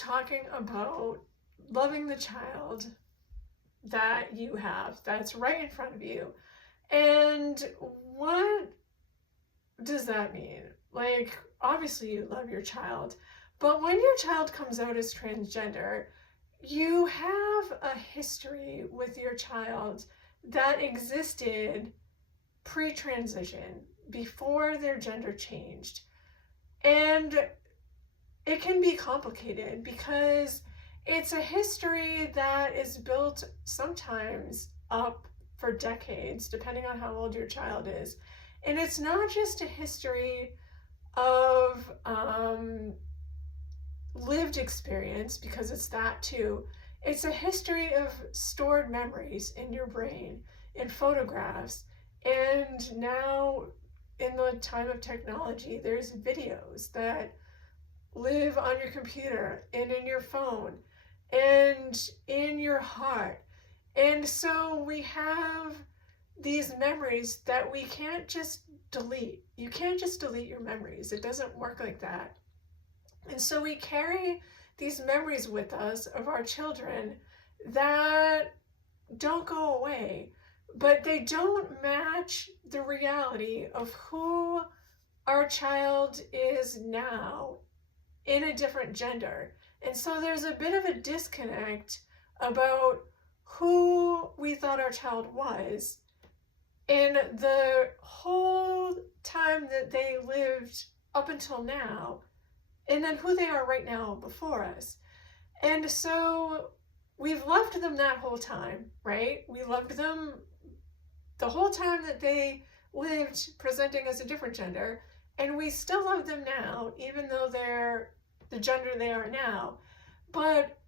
talking about loving the child that you have, that's right in front of you. And what does that mean? Like, obviously you love your child, but when your child comes out as transgender, you have a history with your child that existed pre-transition, before their gender changed. And it can be complicated because it's a history that is built sometimes up for decades, depending on how old your child is. And it's not just a history of lived experience, because it's that too. It's a history of stored memories in your brain, in photographs, and now in the time of technology, there's videos that live on your computer and in your phone and in your heart. And so we have these memories that we can't just delete. You can't just delete your memories. It doesn't work like that. And so we carry these memories with us of our children that don't go away, but they don't match the reality of who our child is now in a different gender. And so there's a bit of a disconnect about who we thought our child was in the whole time that they lived up until now, and then who they are right now before us. And so we've loved them that whole time, right? We loved them the whole time that they lived presenting as a different gender, and we still love them now, even though they're the gender they are now. But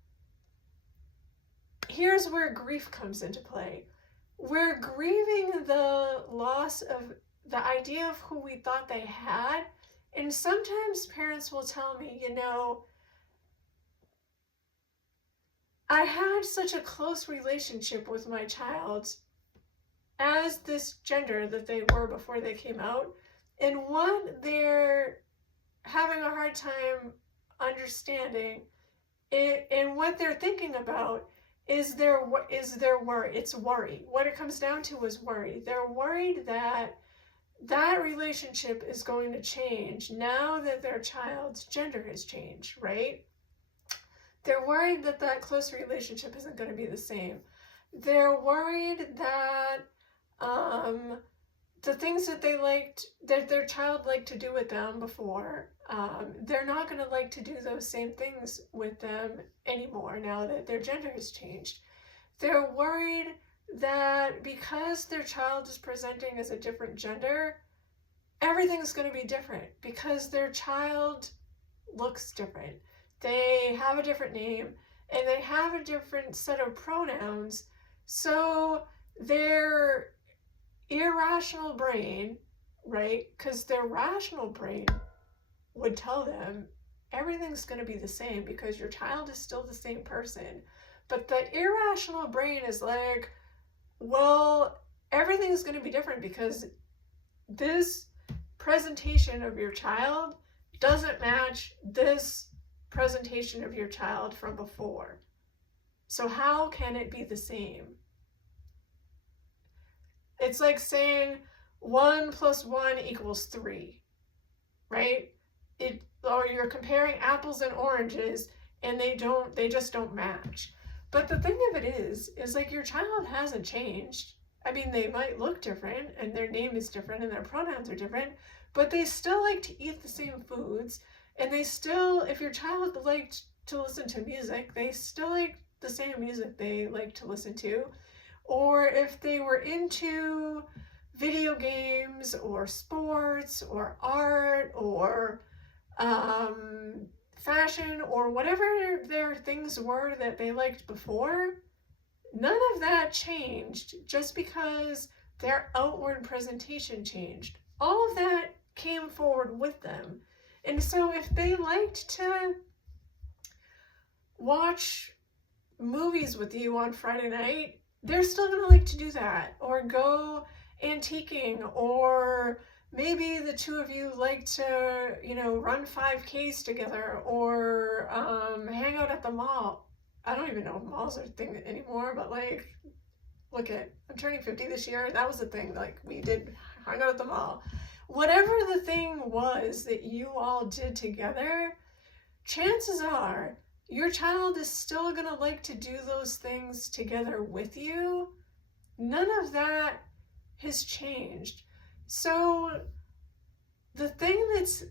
here's where grief comes into play. We're grieving the loss of the idea of who we thought they had. And sometimes parents will tell me, I had such a close relationship with my child as this gender that they were before they came out. And what they're having a hard time understanding and what they're thinking about is their worry. It's worry. What it comes down to is worry. They're worried that that relationship is going to change now that their child's gender has changed, right? They're worried that that close relationship isn't going to be the same. They're worried that the things that that their child liked to do with them before, they're not going to like to do those same things with them anymore now that their gender has changed. They're worried that because their child is presenting as a different gender, everything's going to be different because their child looks different. They have a different name and they have a different set of pronouns. So their irrational brain, right? Because their rational brain would tell them everything's going to be the same because your child is still the same person. But the irrational brain is like, well, everything's going to be different because this presentation of your child doesn't match this presentation of your child from before. So how can it be the same? It's like saying 1 + 1 = 3, right? Or you're comparing apples and oranges and they just don't match. But the thing of it is like your child hasn't changed. I mean, they might look different and their name is different and their pronouns are different, but they still like to eat the same foods. And they still, if your child liked to listen to music, they still like the same music they like to listen to. Or if they were into video games or sports or art or fashion or whatever their things were that they liked before, none of that changed just because their outward presentation changed. All of that came forward with them. And so if they liked to watch movies with you on Friday night, they're still going to like to do that, or go antiquing, or maybe the two of you like to, run 5Ks together or hang out at the mall. I don't even know if malls are a thing anymore, but like, I'm turning 50 this year, and that was the thing. Like, we did hang out at the mall. Whatever the thing was that you all did together, chances are your child is still going to like to do those things together with you. None of that has changed. So the thing that's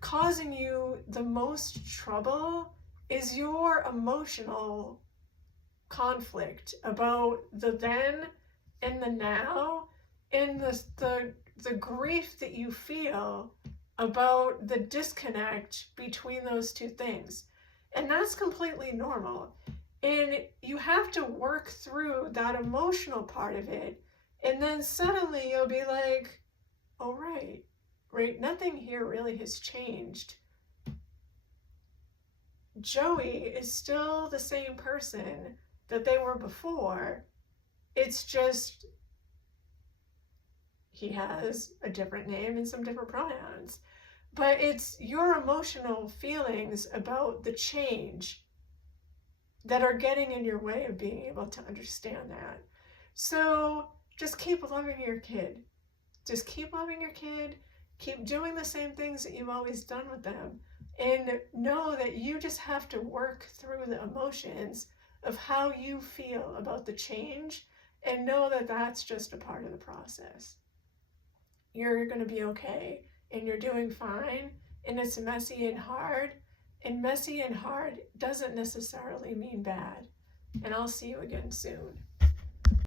causing you the most trouble is your emotional conflict about the then and the now, and the grief that you feel about the disconnect between those two things. And that's completely normal. And you have to work through that emotional part of it. And then suddenly you'll be like, oh, right, nothing here really has changed. Joey is still the same person that they were before. It's just he has a different name and some different pronouns. But it's your emotional feelings about the change that are getting in your way of being able to understand that. So just keep loving your kid. Just keep loving your kid. Keep doing the same things that you've always done with them. And know that you just have to work through the emotions of how you feel about the change, and know that that's just a part of the process. You're going to be okay, and you're doing fine, and it's messy and hard, and messy and hard doesn't necessarily mean bad. And I'll see you again soon.